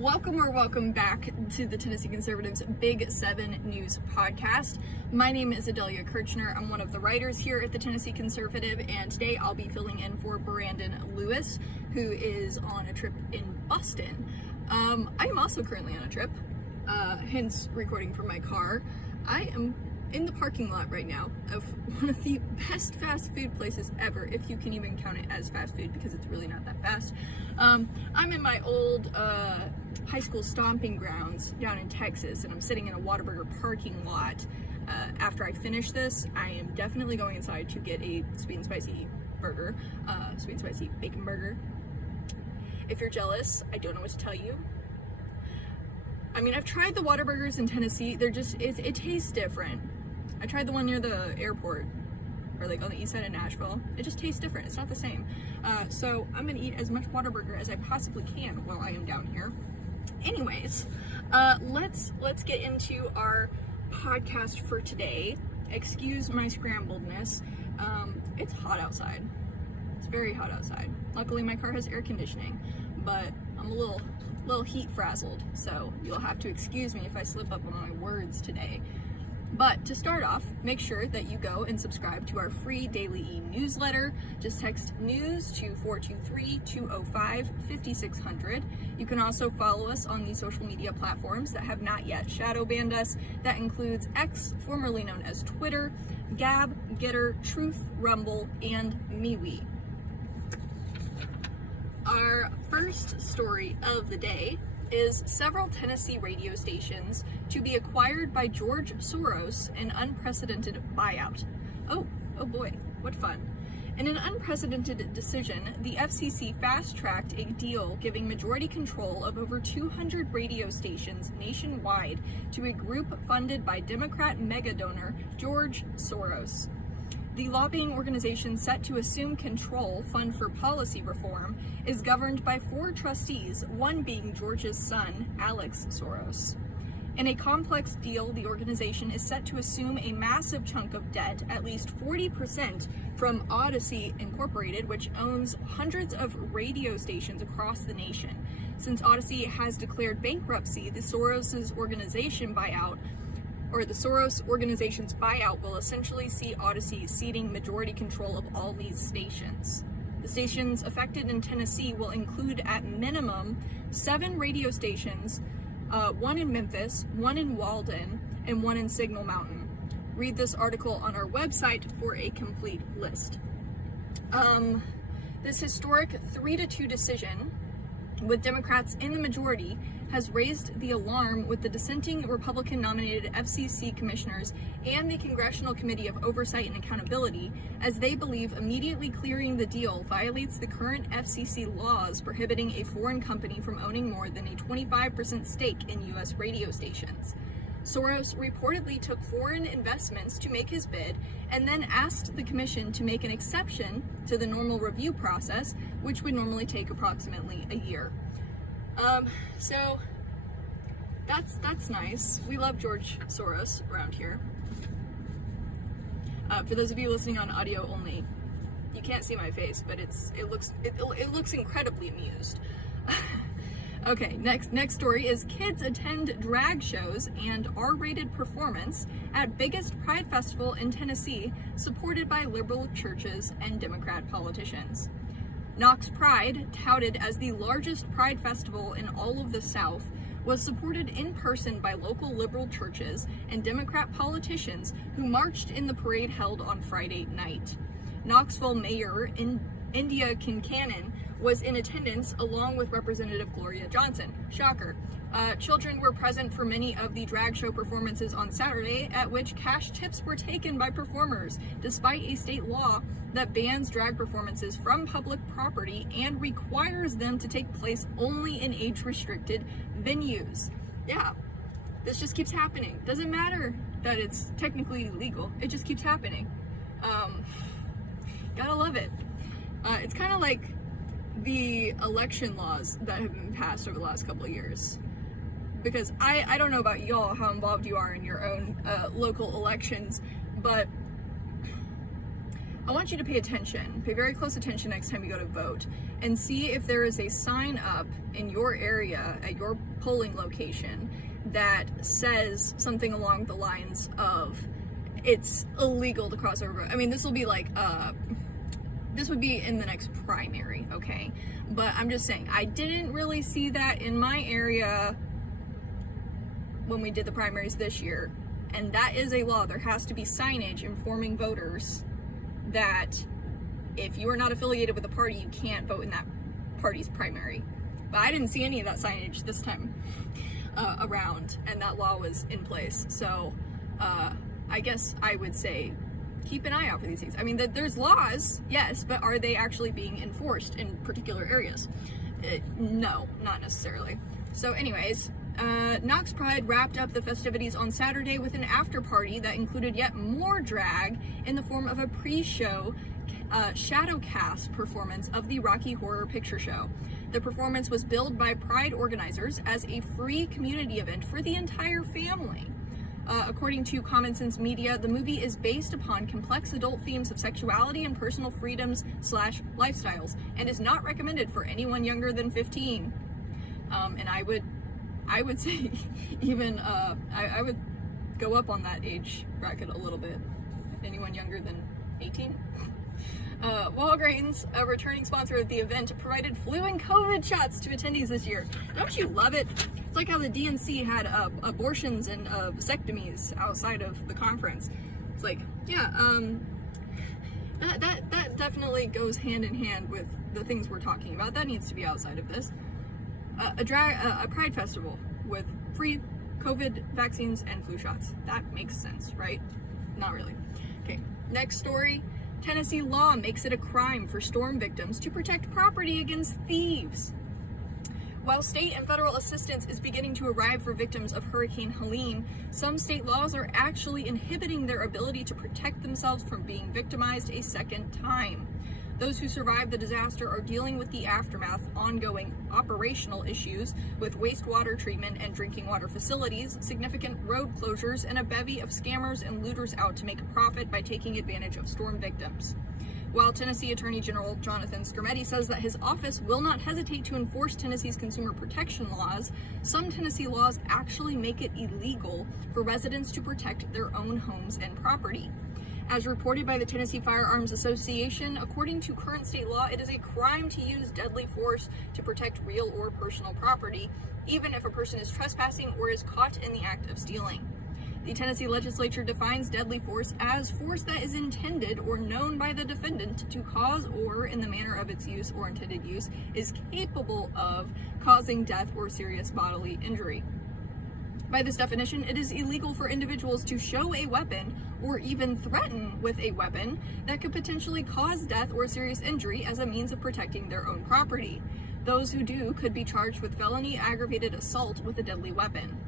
Welcome back to the Tennessee Conservatives Big 7 News Podcast. My name is Adelia Kirchner. I'm one of the writers here at the Tennessee Conservative, and today I'll be filling in for Brandon Lewis, who is on a trip in Boston. I am also currently on a trip, hence recording from my car. I am in the parking lot right now of one of the best fast food places ever, if you can even count it as fast food, because it's really not that fast. I'm in my old high school stomping grounds down in Texas, and I'm sitting in a Whataburger parking lot. After I finish this, I am definitely going inside to get a sweet and spicy burger, sweet and spicy bacon burger. If you're jealous, I don't know what to tell you. I mean, I've tried the Whataburgers in Tennessee. They're just, it tastes different. I tried the one near the airport, or like on the east side of Nashville. It just tastes different. It's not the same. So I'm gonna eat as much Whataburger as I possibly can while I am down here. Anyways, let's get into our podcast for today. Excuse my scrambledness. It's hot outside. It's very hot outside. Luckily my car has air conditioning, but I'm a little heat frazzled, so you'll have to excuse me if I slip up on my words today. But to start off, make sure that you go and subscribe to our free daily e-newsletter. Just text NEWS to 423-205-5600. You can also follow us on the social media platforms that have not yet shadow banned us. That includes X, formerly known as Twitter, Gab, Getter, Truth, Rumble, and MeWe. Our first story of the day is several Tennessee radio stations to be acquired by George Soros in unprecedented buyout. Oh boy, what fun. In an unprecedented decision, the FCC fast-tracked a deal giving majority control of over 200 radio stations nationwide to a group funded by Democrat mega-donor George Soros. The lobbying organization set to assume control, Fund for Policy Reform, is governed by 4 trustees, one being George's son, Alex Soros. In a complex deal, the organization is set to assume a massive chunk of debt, at least 40%, from Odyssey Incorporated, which owns hundreds of radio stations across the nation. Since Odyssey has declared bankruptcy, the Soros organization's buyout will essentially see Odyssey ceding majority control of all these stations. The stations affected in Tennessee will include at minimum 7 radio stations, 1 in Memphis, 1 in Walden, and 1 in Signal Mountain. Read this article on our website for a complete list. This historic 3-2 decision, with Democrats in the majority, has raised the alarm with the dissenting Republican-nominated FCC commissioners and the Congressional Committee of Oversight and Accountability, as they believe immediately clearing the deal violates the current FCC laws prohibiting a foreign company from owning more than a 25% stake in U.S. radio stations. Soros reportedly took foreign investments to make his bid and then asked the commission to make an exception to the normal review process, which would normally take approximately a year. So that's nice. We love George Soros around here. For those of you listening on audio only, you can't see my face, but it looks incredibly amused. Okay, next story is kids attend drag shows and R-rated performance at biggest pride festival in Tennessee, supported by liberal churches and Democrat politicians. Knox Pride, touted as the largest pride festival in all of the South, was supported in person by local liberal churches and Democrat politicians who marched in the parade held on Friday night. Knoxville Mayor India Kincannon was in attendance along with Representative Gloria Johnson. Shocker. Children were present for many of the drag show performances on Saturday, at which cash tips were taken by performers, despite a state law that bans drag performances from public property and requires them to take place only in age-restricted venues. Yeah, this just keeps happening. Doesn't matter that it's technically illegal. It just keeps happening. Gotta love it. It's kind of like the election laws that have been passed over the last couple of years. Because I don't know about y'all, how involved you are in your own local elections, but I want you to pay very close attention next time you go to vote, and see if there is a sign up in your area at your polling location that says something along the lines of it's illegal to cross over. I mean, this will be like, this would be in the next primary, okay? But I'm just saying, I didn't really see that in my area when we did the primaries this year, and that is a law. There has to be signage informing voters that if you are not affiliated with a party, you can't vote in that party's primary. But I didn't see any of that signage this time around, and that law was in place. So I guess I would say keep an eye out for these things. I mean, there's laws, yes, but are they actually being enforced in particular areas? No, not necessarily. So anyways, Knox Pride wrapped up the festivities on Saturday with an after party that included yet more drag in the form of a pre-show shadowcast performance of the Rocky Horror Picture Show. The performance was billed by Pride organizers as a free community event for the entire family. According to Common Sense Media, the movie is based upon complex adult themes of sexuality and personal freedoms / lifestyles, and is not recommended for anyone younger than 15. And I would say even I would go up on that age bracket a little bit. Anyone younger than 18? Walgreens, a returning sponsor of the event, provided flu and COVID shots to attendees this year. Don't you love it? It's like how the DNC had abortions and vasectomies outside of the conference. It's like, yeah, that definitely goes hand in hand with the things we're talking about. That needs to be outside of this. A Pride festival with free COVID vaccines and flu shots. That makes sense, right? Not really. Okay, next story. Tennessee law makes it a crime for storm victims to protect property against thieves. While state and federal assistance is beginning to arrive for victims of Hurricane Helene, some state laws are actually inhibiting their ability to protect themselves from being victimized a second time. Those who survived the disaster are dealing with the aftermath, ongoing operational issues with wastewater treatment and drinking water facilities, significant road closures, and a bevy of scammers and looters out to make a profit by taking advantage of storm victims. While Tennessee Attorney General Jonathan Skrmetti says that his office will not hesitate to enforce Tennessee's consumer protection laws, some Tennessee laws actually make it illegal for residents to protect their own homes and property. As reported by the Tennessee Firearms Association, according to current state law, it is a crime to use deadly force to protect real or personal property, even if a person is trespassing or is caught in the act of stealing. The Tennessee legislature defines deadly force as force that is intended or known by the defendant to cause or, in the manner of its use or intended use, is capable of causing death or serious bodily injury. By this definition, it is illegal for individuals to show a weapon or even threaten with a weapon that could potentially cause death or serious injury as a means of protecting their own property. Those who do could be charged with felony aggravated assault with a deadly weapon.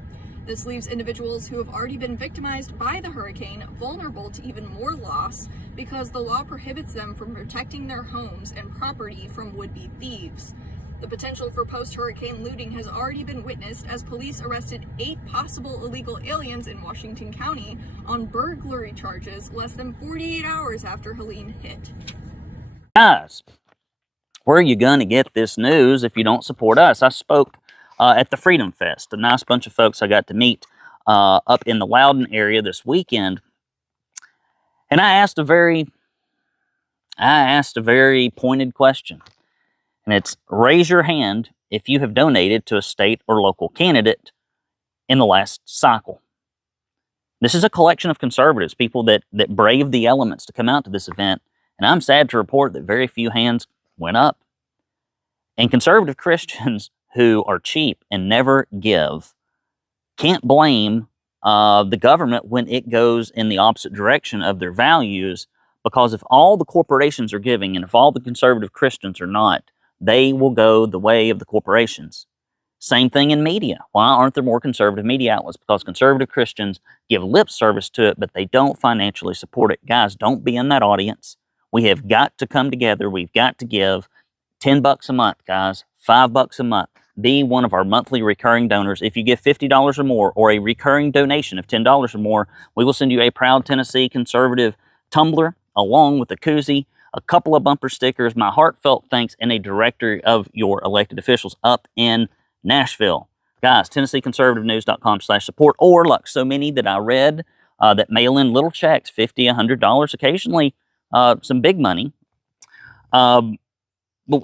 This leaves individuals who have already been victimized by the hurricane vulnerable to even more loss because the law prohibits them from protecting their homes and property from would-be thieves. The potential for post-hurricane looting has already been witnessed as police arrested 8 possible illegal aliens in Washington County on burglary charges less than 48 hours after Helene hit. Guys, where are you going to get this news if you don't support us? I spoke at the Freedom Fest, a nice bunch of folks I got to meet up in the Loudon area this weekend, and I asked a very pointed question. And it's, raise your hand if you have donated to a state or local candidate in the last cycle. This is a collection of conservatives, people that brave the elements to come out to this event. And I'm sad to report that very few hands went up. And conservative Christians who are cheap and never give can't blame the government when it goes in the opposite direction of their values, because if all the corporations are giving and if all the conservative Christians are not, they will go the way of the corporations. Same thing in media. Why aren't there more conservative media outlets? Because conservative Christians give lip service to it, but they don't financially support it. Guys, don't be in that audience. We have got to come together. We've got to give $10 a month, guys, $5 a month. Be one of our monthly recurring donors. If you give $50 or more, or a recurring donation of $10 or more, we will send you a Proud Tennessee conservative tumbler along with a koozie, a couple of bumper stickers, my heartfelt thanks, and a directory of your elected officials up in Nashville. Guys, TennesseeConservativeNews.com/support, or like so many that I read that mail in little checks, $50, $100, occasionally some big money. But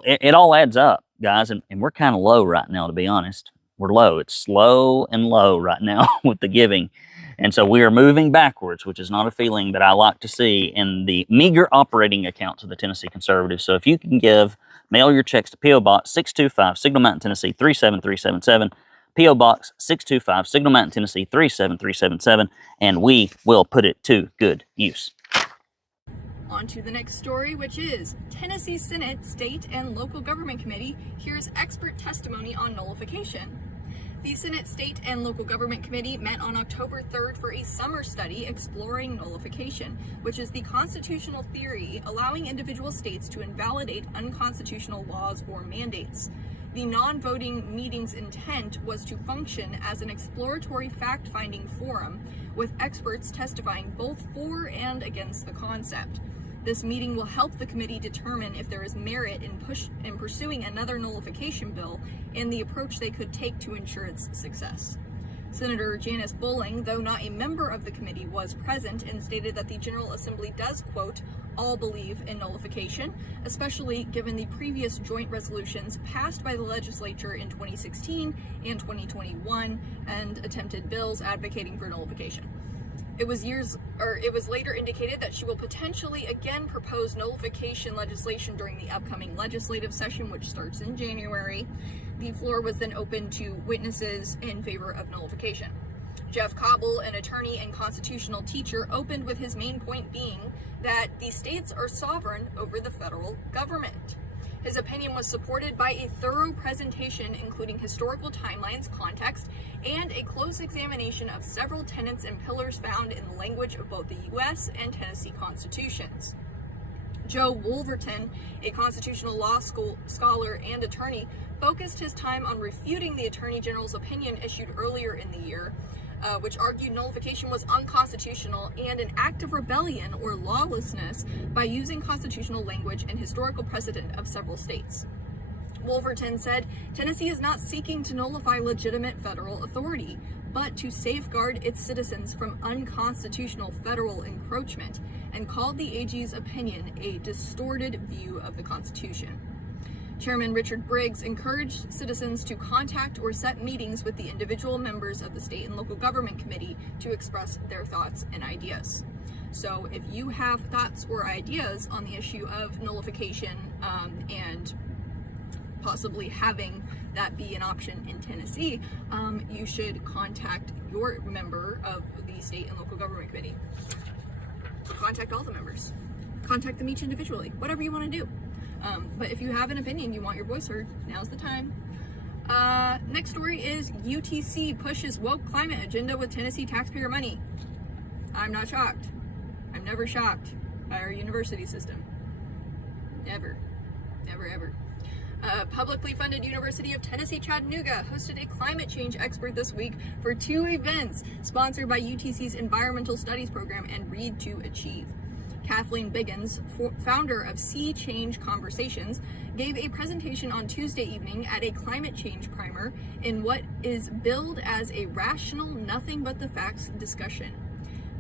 it all adds up, guys, and we're kind of low right now, to be honest. We're low. It's slow and low right now with the giving. And so we are moving backwards, which is not a feeling that I like to see in the meager operating accounts of the Tennessee Conservatives. So if you can give, mail your checks to P.O. Box 625, Signal Mountain, Tennessee 37377, P.O. Box 625, Signal Mountain, Tennessee 37377, and we will put it to good use. On to the next story, which is Tennessee Senate State and Local Government Committee hears expert testimony on nullification. The Senate State and Local Government Committee met on October 3rd for a summer study exploring nullification, which is the constitutional theory allowing individual states to invalidate unconstitutional laws or mandates. The non-voting meeting's intent was to function as an exploratory fact-finding forum, with experts testifying both for and against the concept. This meeting will help the committee determine if there is merit in pursuing another nullification bill and the approach they could take to ensure its success. Senator Janice Bowling, though not a member of the committee, was present and stated that the General Assembly does, quote, all believe in nullification, especially given the previous joint resolutions passed by the legislature in 2016 and 2021 and attempted bills advocating for nullification. It was later indicated that she will potentially again propose nullification legislation during the upcoming legislative session, which starts in January. The floor was then open to witnesses in favor of nullification. Jeff Cobble, an attorney and constitutional teacher, opened with his main point being that the states are sovereign over the federal government. His opinion was supported by a thorough presentation including historical timelines, context, and a close examination of several tenets and pillars found in the language of both the U.S. and Tennessee constitutions. Joe Wolverton, a constitutional law scholar and attorney, focused his time on refuting the Attorney General's opinion issued earlier in the year, which argued nullification was unconstitutional and an act of rebellion or lawlessness by using constitutional language and historical precedent of several states. Wolverton said, Tennessee is not seeking to nullify legitimate federal authority, but to safeguard its citizens from unconstitutional federal encroachment, and called the AG's opinion a distorted view of the Constitution. Chairman Richard Briggs encouraged citizens to contact or set meetings with the individual members of the State and Local Government Committee to express their thoughts and ideas. So if you have thoughts or ideas on the issue of nullification and possibly having that be an option in Tennessee, you should contact your member of the State and Local Government Committee. Contact all the members. Contact them each individually, whatever you want to do. But if you have an opinion, you want your voice heard, now's the time. Next story is UTC pushes woke climate agenda with Tennessee taxpayer money. I'm not shocked. I'm never shocked by our university system. Never. Never, ever. Publicly funded University of Tennessee Chattanooga hosted a climate change expert this week for 2 events sponsored by UTC's Environmental Studies program and Read to Achieve. Kathleen Biggins, founder of Sea Change Conversations, gave a presentation on Tuesday evening at a climate change primer in what is billed as a rational, nothing but the facts discussion.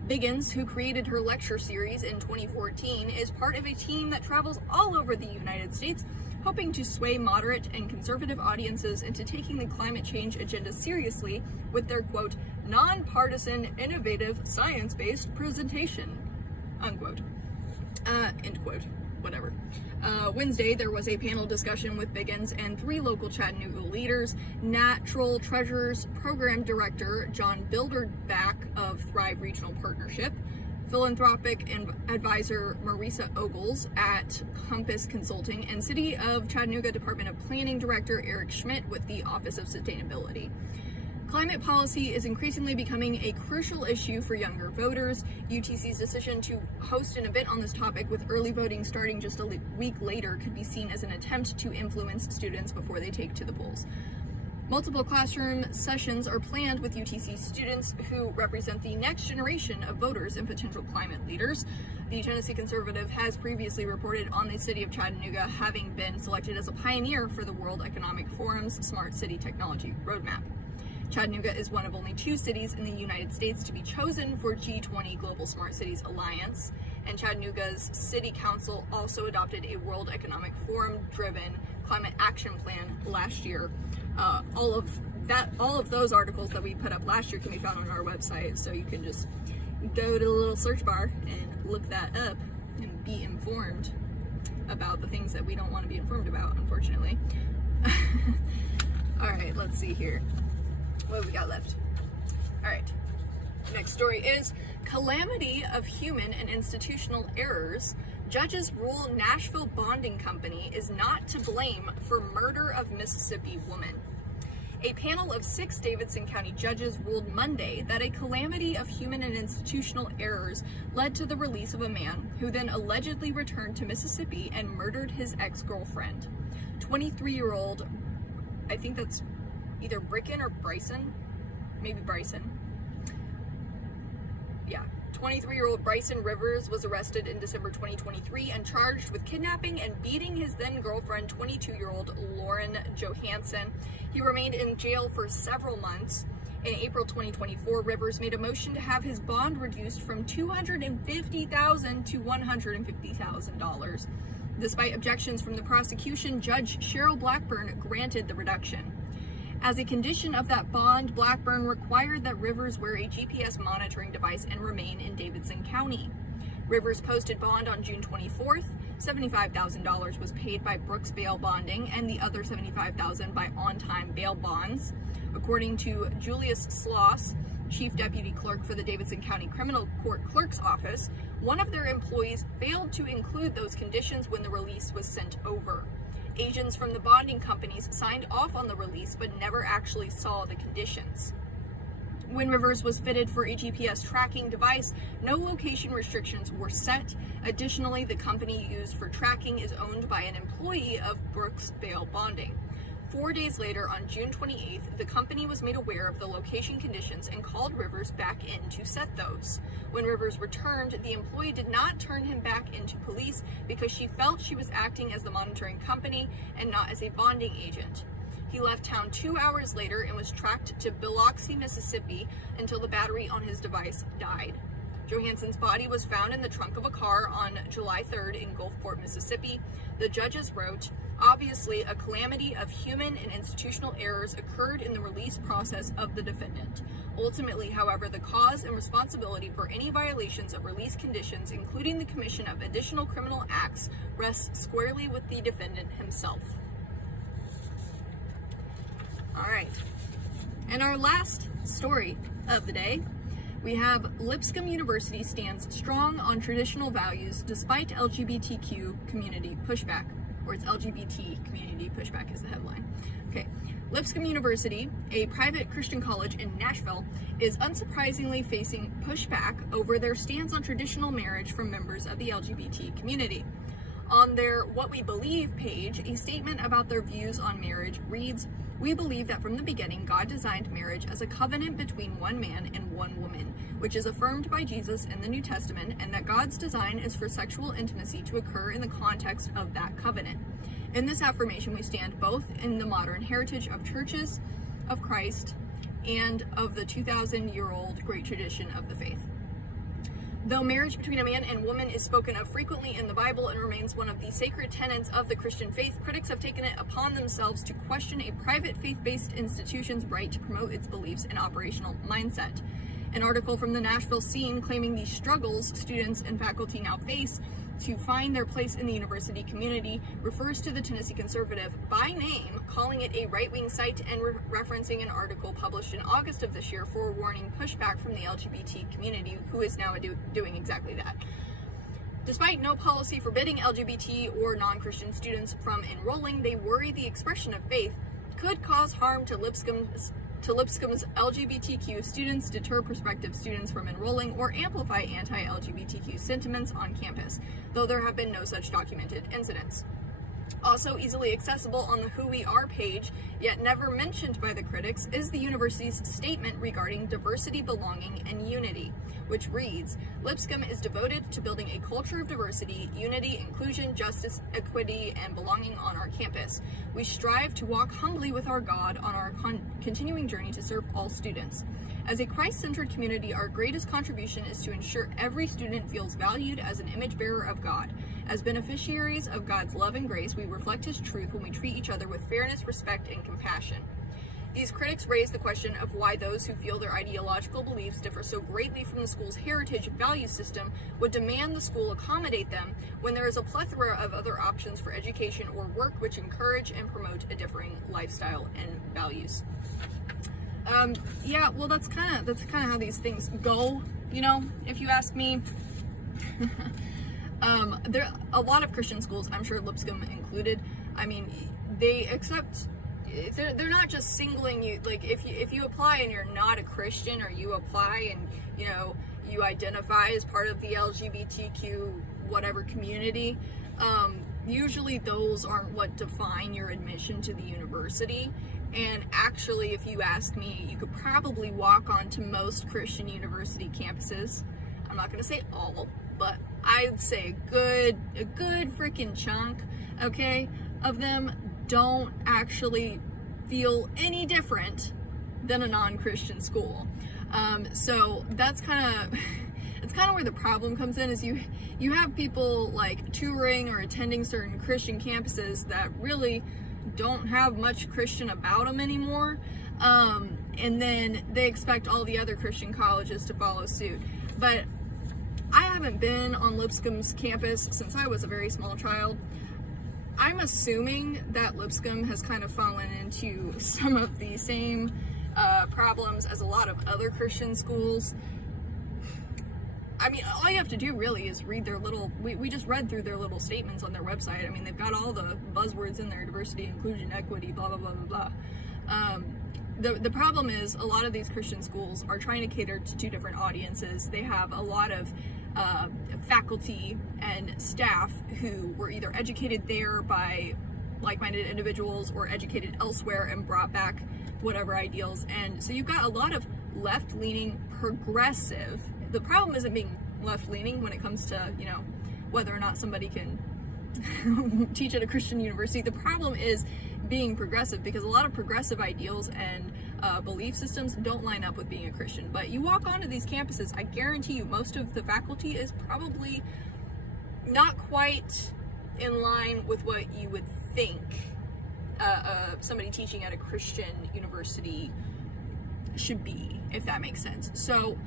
Biggins, who created her lecture series in 2014, is part of a team that travels all over the United States, hoping to sway moderate and conservative audiences into taking the climate change agenda seriously with their, quote, nonpartisan, innovative, science-based presentation, unquote. End quote. Whatever. Wednesday, there was a panel discussion with Biggins and 3 local Chattanooga leaders, Natural Treasures Program Director John Bilderback of Thrive Regional Partnership, philanthropic advisor Marisa Ogles at Compass Consulting, and City of Chattanooga Department of Planning Director Eric Schmidt with the Office of Sustainability. Climate policy is increasingly becoming a crucial issue for younger voters. UTC's decision to host an event on this topic with early voting starting just a week later could be seen as an attempt to influence students before they take to the polls. Multiple classroom sessions are planned with UTC students who represent the next generation of voters and potential climate leaders. The Tennessee Conservative has previously reported on the city of Chattanooga having been selected as a pioneer for the World Economic Forum's Smart City Technology Roadmap. Chattanooga is one of only 2 cities in the United States to be chosen for G20 Global Smart Cities Alliance, and Chattanooga's City Council also adopted a World Economic Forum-driven climate action plan last year. All of those articles that we put up last year can be found on our website, so you can just go to the little search bar and look that up and be informed about the things that we don't want to be informed about, unfortunately. All right, let's see here. What have we got left? All right. Next story is Calamity of Human and Institutional Errors. Judges rule Nashville bonding company is not to blame for murder of Mississippi woman. A panel of 6 Davidson County judges ruled Monday that a calamity of human and institutional errors led to the release of a man who then allegedly returned to Mississippi and murdered his ex-girlfriend. 23-year-old, I think that's either Bricken or Bryson, maybe Bryson. Yeah, 23-year-old Bryson Rivers was arrested in December 2023 and charged with kidnapping and beating his then-girlfriend, 22-year-old Lauren Johansson. He remained in jail for several months. In April 2024, Rivers made a motion to have his bond reduced from $250,000 to $150,000. Despite objections from the prosecution, Judge Cheryl Blackburn granted the reduction. As a condition of that bond, Blackburn required that Rivers wear a GPS monitoring device and remain in Davidson County. Rivers posted bond on June 24th. $75,000 was paid by Brooks Bail Bonding and the other $75,000 by on-time bail bonds. According to Julius Sloss, Chief Deputy Clerk for the Davidson County Criminal Court Clerk's Office, one of their employees failed to include those conditions when the release was sent over. Agents from the bonding companies signed off on the release but never actually saw the conditions. When Rivers was fitted for a GPS tracking device, no location restrictions were set. Additionally, the company used for tracking is owned by an employee of Brooks Bail Bonding. 4 days later, on June 28th, the company was made aware of the location conditions and called Rivers back in to set those. When Rivers returned, the employee did not turn him back into police because she felt she was acting as the monitoring company and not as a bonding agent. He left town 2 hours later and was tracked to Biloxi, Mississippi until the battery on his device died. Johansson's body was found in the trunk of a car on July 3rd in Gulfport, Mississippi. The judges wrote, "Obviously, a calamity of human and institutional errors occurred in the release process of the defendant. Ultimately, however, the cause and responsibility for any violations of release conditions, including the commission of additional criminal acts, rests squarely with the defendant himself." All right. And our last story of the day, we have Lipscomb University stands strong on traditional values despite LGBTQ community pushback. Or it's LGBT community pushback is the headline. Okay. Lipscomb University, a private Christian college in Nashville, is unsurprisingly facing pushback over their stance on traditional marriage from members of the LGBT community. On their What We Believe page, a statement about their views on marriage reads, "We believe that from the beginning, God designed marriage as a covenant between one man and one woman, which is affirmed by Jesus in the New Testament, and that God's design is for sexual intimacy to occur in the context of that covenant. In this affirmation, we stand both in the modern heritage of churches of Christ and of the 2,000-year-old great tradition of the faith. Though marriage between a man and woman is spoken of frequently in the Bible and remains one of the sacred tenets of the Christian faith, critics have taken it upon themselves to question a private faith-based institution's right to promote its beliefs and operational mindset." An article from the Nashville Scene claiming the struggles students and faculty now face to find their place in the university community refers to the Tennessee Conservative by name, calling it a right-wing site and referencing an article published in August of this year forewarning pushback from the LGBT community, who is now doing exactly that. Despite no policy forbidding LGBT or non-Christian students from enrolling, they worry the expression of faith could cause harm to Lipscomb's LGBTQ students, deter prospective students from enrolling, or amplify anti-LGBTQ sentiments on campus, though there have been no such documented incidents. Also easily accessible on the Who We Are page, yet never mentioned by the critics, is the university's statement regarding diversity, belonging, and unity, which reads, Lipscomb is devoted to building a culture of diversity, unity, inclusion, justice, equity, and belonging on our campus. We strive to walk humbly with our God on our continuing journey to serve all students. As a Christ-centered community, our greatest contribution is to ensure every student feels valued as an image bearer of God. As beneficiaries of God's love and grace, we reflect His truth when we treat each other with fairness, respect, and compassion. These critics raise the question of why those who feel their ideological beliefs differ so greatly from the school's heritage and value system would demand the school accommodate them when there is a plethora of other options for education or work which encourage and promote a differing lifestyle and values. Yeah, well, that's kind of how these things go, you know, if you ask me. There are a lot of Christian schools, I'm sure Lipscomb included. I mean, they accept. They're not just singling you, like if you apply and you're not a Christian, or you apply and, you know, you identify as part of the LGBTQ whatever community, usually those aren't what define your admission to the university. And actually, if you ask me, you could probably walk onto most Christian university campuses. I'm not gonna say all, but I'd say a good freaking chunk, okay, of them don't actually feel any different than a non-Christian school. So that's kind of where the problem comes in, is you have people like touring or attending certain Christian campuses that really don't have much Christian about them anymore, and then they expect all the other Christian colleges to follow suit. But I haven't been on Lipscomb's campus since I was a very small child. I'm assuming that Lipscomb has kind of fallen into some of the same problems as a lot of other Christian schools. I mean, all you have to do really is read their little, we just read through their little statements on their website. I mean, they've got all the buzzwords in there: diversity, inclusion, equity, blah, blah, blah, blah, blah. The problem is a lot of these Christian schools are trying to cater to two different audiences. They have a lot of faculty and staff who were either educated there by like-minded individuals or educated elsewhere and brought back whatever ideals. And so you've got a lot of left-leaning progressive. The problem isn't being left-leaning when it comes to, you know, whether or not somebody can teach at a Christian university. The problem is being progressive, because a lot of progressive ideals and belief systems don't line up with being a Christian. But you walk onto these campuses, I guarantee you most of the faculty is probably not quite in line with what you would think somebody teaching at a Christian university should be, if that makes sense. So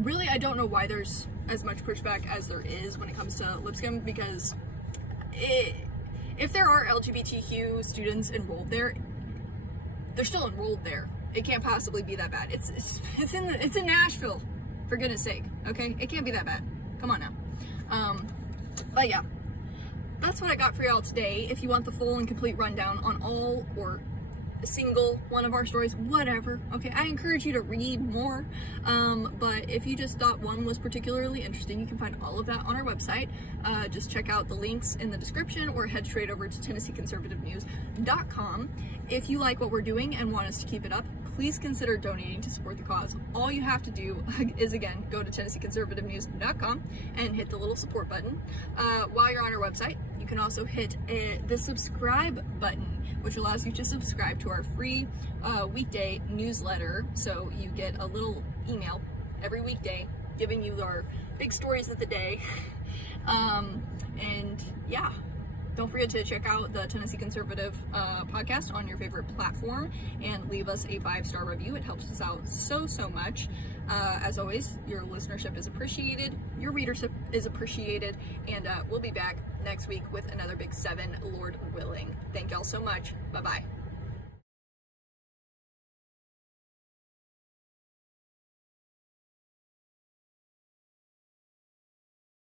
really, I don't know why there's as much pushback as there is when it comes to Lipscomb, because if there are LGBTQ students enrolled there, they're still enrolled there. It can't possibly be that bad. It's in Nashville, for goodness sake. Okay, it can't be that bad. Come on now. But yeah, that's what I got for y'all today. If you want the full and complete rundown on all or a single one of our stories, whatever, okay, I encourage you to read more, but if you just thought one was particularly interesting, you can find all of that on our website. Just check out the links in the description or head straight over to TennesseeConservativeNews.com. If you like what we're doing and want us to keep it up, please consider donating to support the cause. All you have to do is, again, go to TennesseeConservativeNews.com and hit the little support button. While you're on our website, you can also hit the subscribe button, which allows you to subscribe to our free weekday newsletter. So you get a little email every weekday giving you our big stories of the day. And yeah, don't forget to check out the Tennessee Conservative podcast on your favorite platform and leave us a 5-star review. It helps us out so much. As always, your listenership is appreciated, your readership is appreciated, and we'll be back next week with another Big 7, Lord willing. Thank y'all so much. Bye-bye.